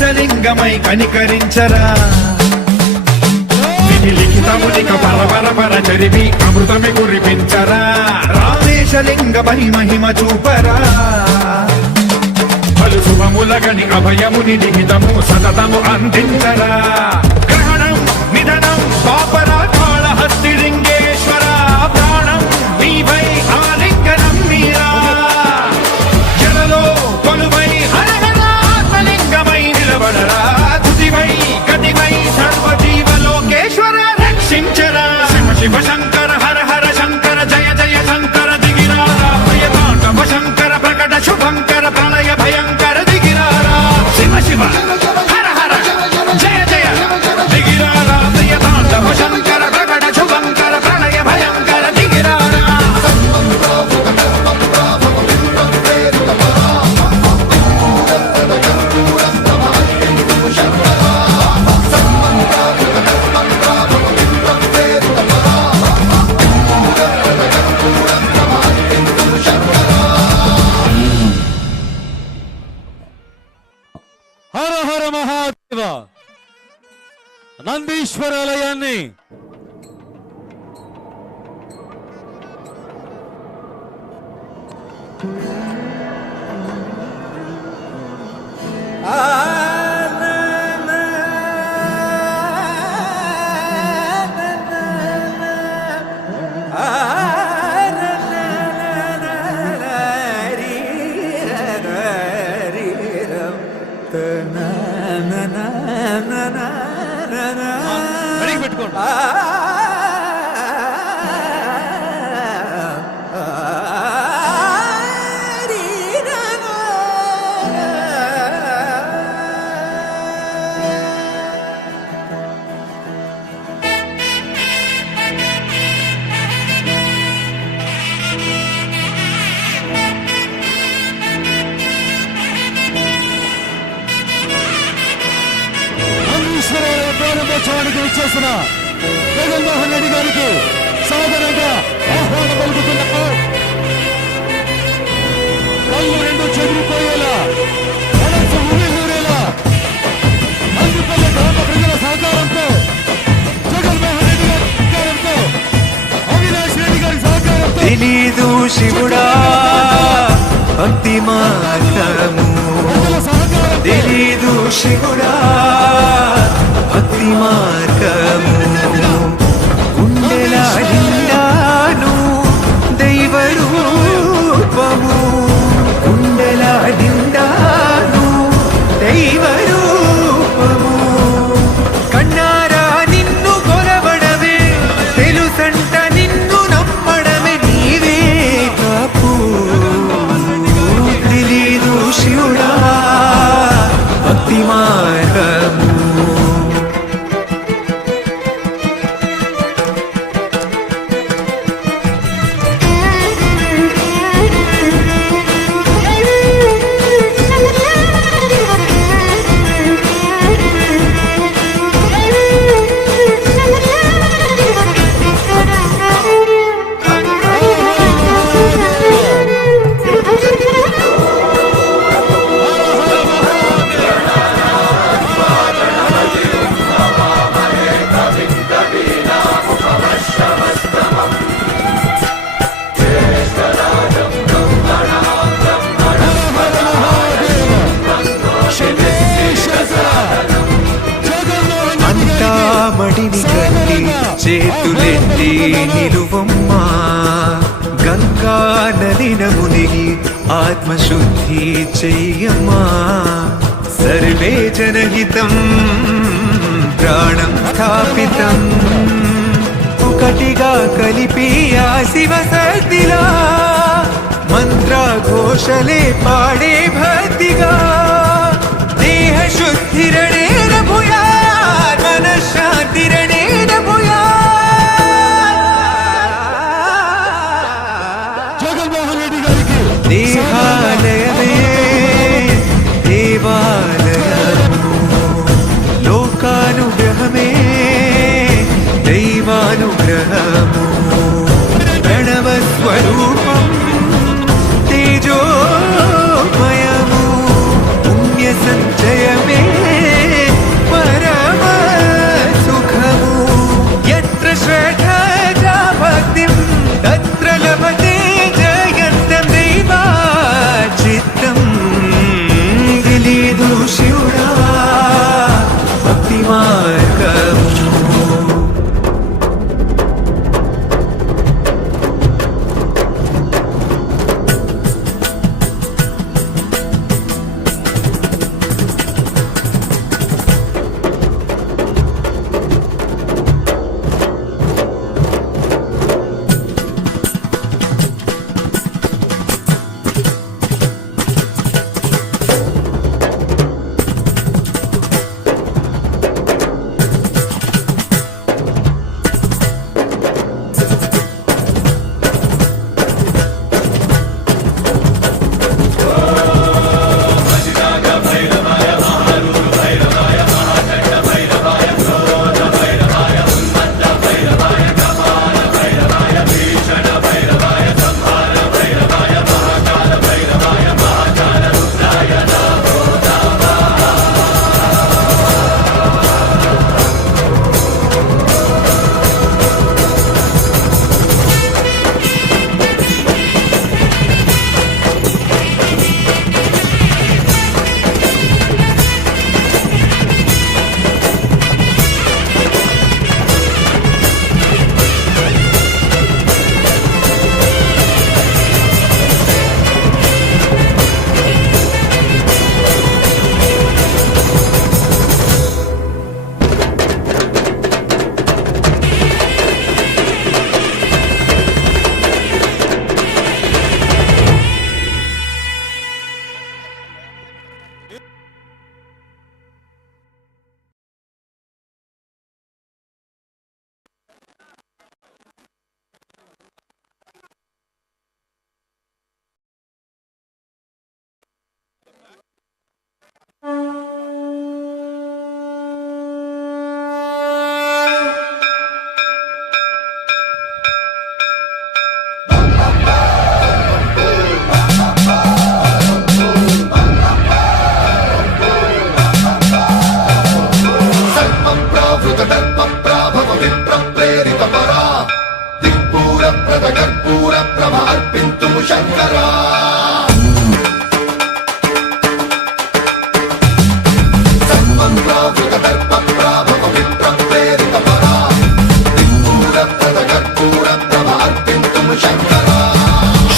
గణేశలింగమై కనికరించరా లిఖితమునిక పర చరివి అమృతమి కురిపించరా రామేశలింగమై మహిమ చూపరా పలు శుభములగని అభయముని లిఖితము సతతము అందించరా గ్రహణం నిధనం పాపరా కాళహస్తి లింగేశ్వర ప్రాణం నీవై ఆలింగనం మీరా జలలో కొలువై హరహరాత్మలింగమై నిలబడరా తుదివై గతివై సర్వజీవలోకేశ్వర రక్షించరా శివ శివ శంకర హర హర శంకర జయ జయ శంకర దిగిరారా భయతాండవ శంకర ప్రకట శుభంకర ప్రళయ భయంకర దిగిరారా శివ శివ హర హర జయ జయ దిగిరారా భయతాండవ శంకర ప్రకట శుభంకర ప్రళయ భయంకర దిగిరారా హర హర మహాదేవ నందీశ్వరాలయాన్ని అడిగి పెట్టుకోండి. ప్రారంభోత్సవానికి వచ్చేసిన జగన్మోహన్ రెడ్డి గారికి సాధారణంగా ఆహ్వానం పలుకుతున్నారు. కళ్ళు రెండు చెదిరిపోయేలా మనసు ఊరేలా అందుపల్లి గ్రామ ప్రజల సహకారంతో జగన్మోహన్ రెడ్డి గారి సహకారంతో అవినాష్ రెడ్డి గారి సహకారంతో తెలీదు శివుడా భక్తి మార్గము తెలీదు శివుడా భక్తి మార్గము గుండెల నిండాను దైవ రూపము గుండెల నిండాను దైవ రూపము కన్నారా నిన్ను కొలవడమే తెలుసంట నిన్ను నమ్మడమే నీవే కాపు తెలీదు శివుడా భక్తి మార్గము మడిని కట్టి చేతులెత్తి నిలువమ్మా గంగా నదిన మునిగి ఆత్మశుద్ధి చెయ్యమ్మా సర్వే జనహితం ప్రాణం స్థాపితం ఒకటిగా కలిపి ఆ శివ సత్తిలా మంత్రఘోషలే పాడే భక్తిగా దేహ శుద్ధిరణే భూయా మనశ్శాంతిరణే భూయా జగన్మోహన్ రెడ్డి గారికి దేహాలయమే దేవాలయము లోకానుగ్రహమే దైవానుగ్రహము ప్రణవ స్వరూపం తేజోమయము పుణ్య సంచయమే సిద్ధూరప్రద కర్పూర ప్రభ అర్పింతుము శంకరా సర్వప్రావృత దర్ప ప్రాభవ విప్ర ప్రేరిత పరా సిద్ధూరప్రద కర్పూర ప్రభ అర్పింతుము శంకరా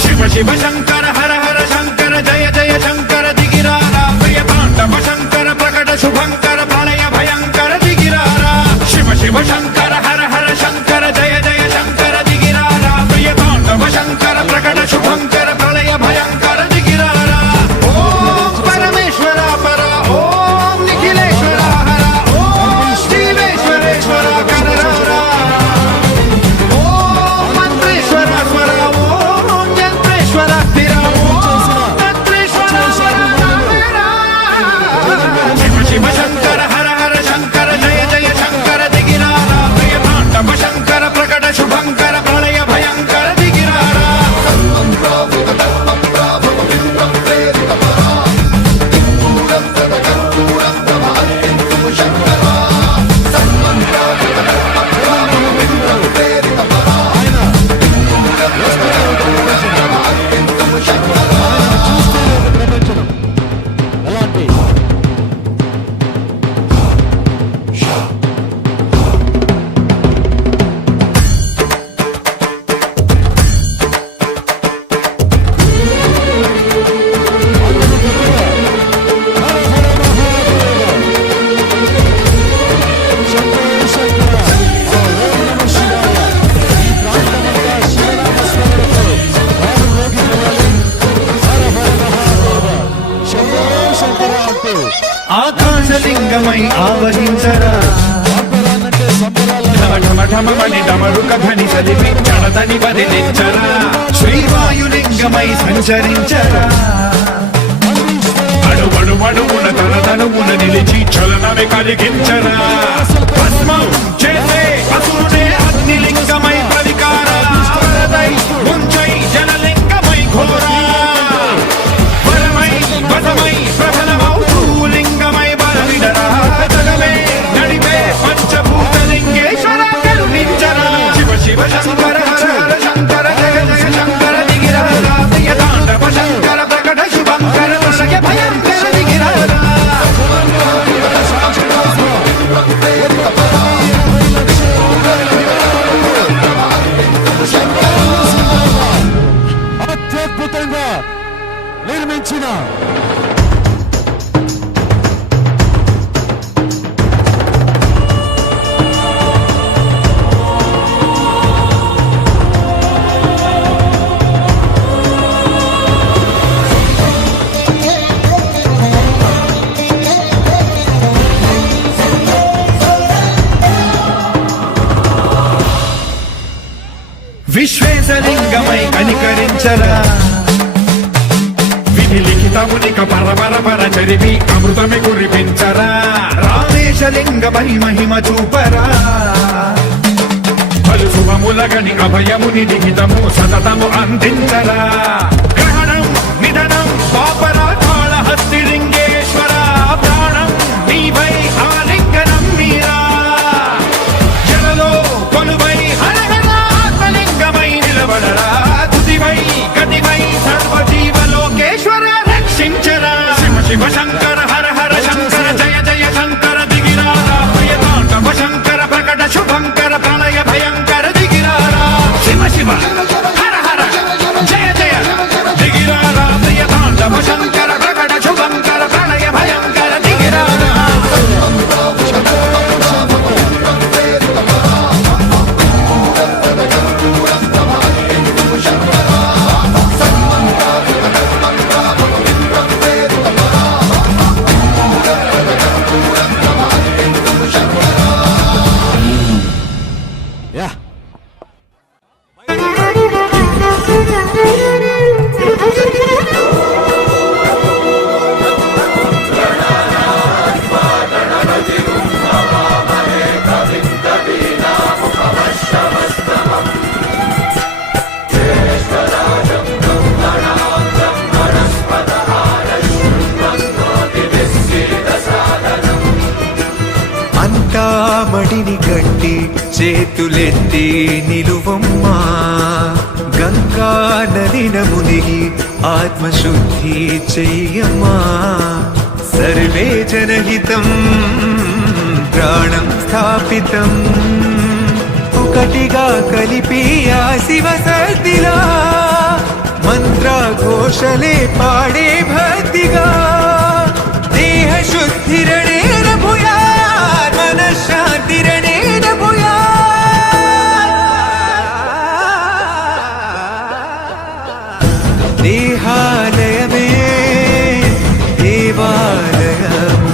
శివ శివ శంకర హర హర శంకర జయ జయ శంకర దిగిరారా ప్రియ తాండవ శంకర ప్రకట శుభంకర ప్రళయ భయంకర దిగిరారా శివ శివ శంకర హర హర శంకర జయ జయ శంకర దిగిరారా ప్రియ తాండవ శంకర ప్రకట శుభంకర ప్రళయ భయంకర దిగిరారా ఓం పరమేశ్వర పర ఓం నిఖిలేశ్వర హర ఓం శివేశ్వరేశ్వర కరరా ఓం మంత్రేశ్వర స్వర ఓం యంత్రేశ్వర స్థిర ఓం తంత్రేశ్వర శివ శివ శంకర హర హర శంకర జయ జయ శంకర దిగిరారా ప్రియ తాండవ శంకర ప్రకట శుభంకర ప్రళయ భయంకర దిగిరారా సర్వప్రావృత దర్ప ప్రాభవ విప్ర ప్రేరిత పరా సిద్ధూరప్రద కర్పూర ప్రభ అర్పింతుము శంకరా సర్వప్రావృత దర్ప ప్రాభవ విప్ర ప్రేరిత పరా సిద్ధూరప్రద కర్పూర ప్రభ అర్పింతుము శంకరా ప్రపంచం ఎలాంటి ఆకాశలింగమై ఆవహించరా సంబరాలంటే సంబరాల ఢమఢమఢమని డమరుక ధ్వని సలిపి జడదని బదిలించరా శ్రీవాయులింగమై సంచరించరా అడుగడుగడుగున తనతనువున నిలిచి చలనమే కలిగించరా భస్మం చేసే అసురుడే అగ్నిలింగమై ప్రవికార వరదై ముంచై జనలింగమై ఘోరా వరమై వసమై ప్రబలమౌతూ లింగమై బలవిడరా జగమే నడిపే పంచభూతలింగేశ్వర కరుణించరా శివ శివ శంకర హర హర శంకర జయ జయ శంకర దిగిరారా ప్రియ తాండవ శంకర ప్రకట శుభంకర ప్రళయ భయంకర దిగిరారా అత్యద్భుతంగా నిర్మించిన విశ్వేశలింగమై కనికరించరా విధి లిఖితమునిక పరపర చరివి అమృతమి కురిపించరా రామేశలింగమై మహిమ చూపరా పలు శుభములగని అభయముని లిఖితము సతతము అందించరా గ్రహణం నిధనం పాపరా కాళహస్తి లింగేశ్వర ప్రాణం నీవై ఆలింగనం మీరా జలలో కొలువై ఆత్మలింగమై నిలబడరా తుదివై గతివై సర్వజీవలోకేశ్వర రక్షించరా శివ శివ శంకర హర హర శంకర జయ జయ శంకర దిగిరారా ప్రియ తాండవ శంకర ప్రకట శుభంకర ప్రళయ భయంకర దిగిరారా శివ శివ హర హర జయ జయ చేతులెత్తి నిలువమ్మా గంగా నదిన మునిగి ఆత్మశుద్ధి చెయ్యమ్మా సర్వే జనహితం ప్రాణం స్థాపితం ఒకటిగా కలిపి ఆ శివ సద్దిలా మంత్రఘోషలే పాడే భక్తిగా దేహ శుద్ధిరణేన భూయాత్ మనశ్శాంతిరణేన భూయాత్ దేహాలయమే దేవాలయము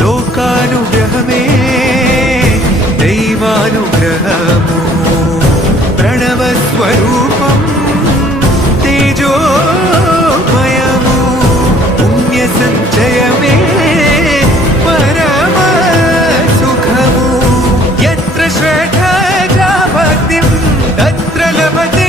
లోకానుగ్రహమే దైవానుగ్రహము ప్రణవ స్వరూపం తేజోమయము పుణ్య సంచయమే పరమ సుఖము యత్ర శ్రద్ధా భక్తిం తత్ర లభతే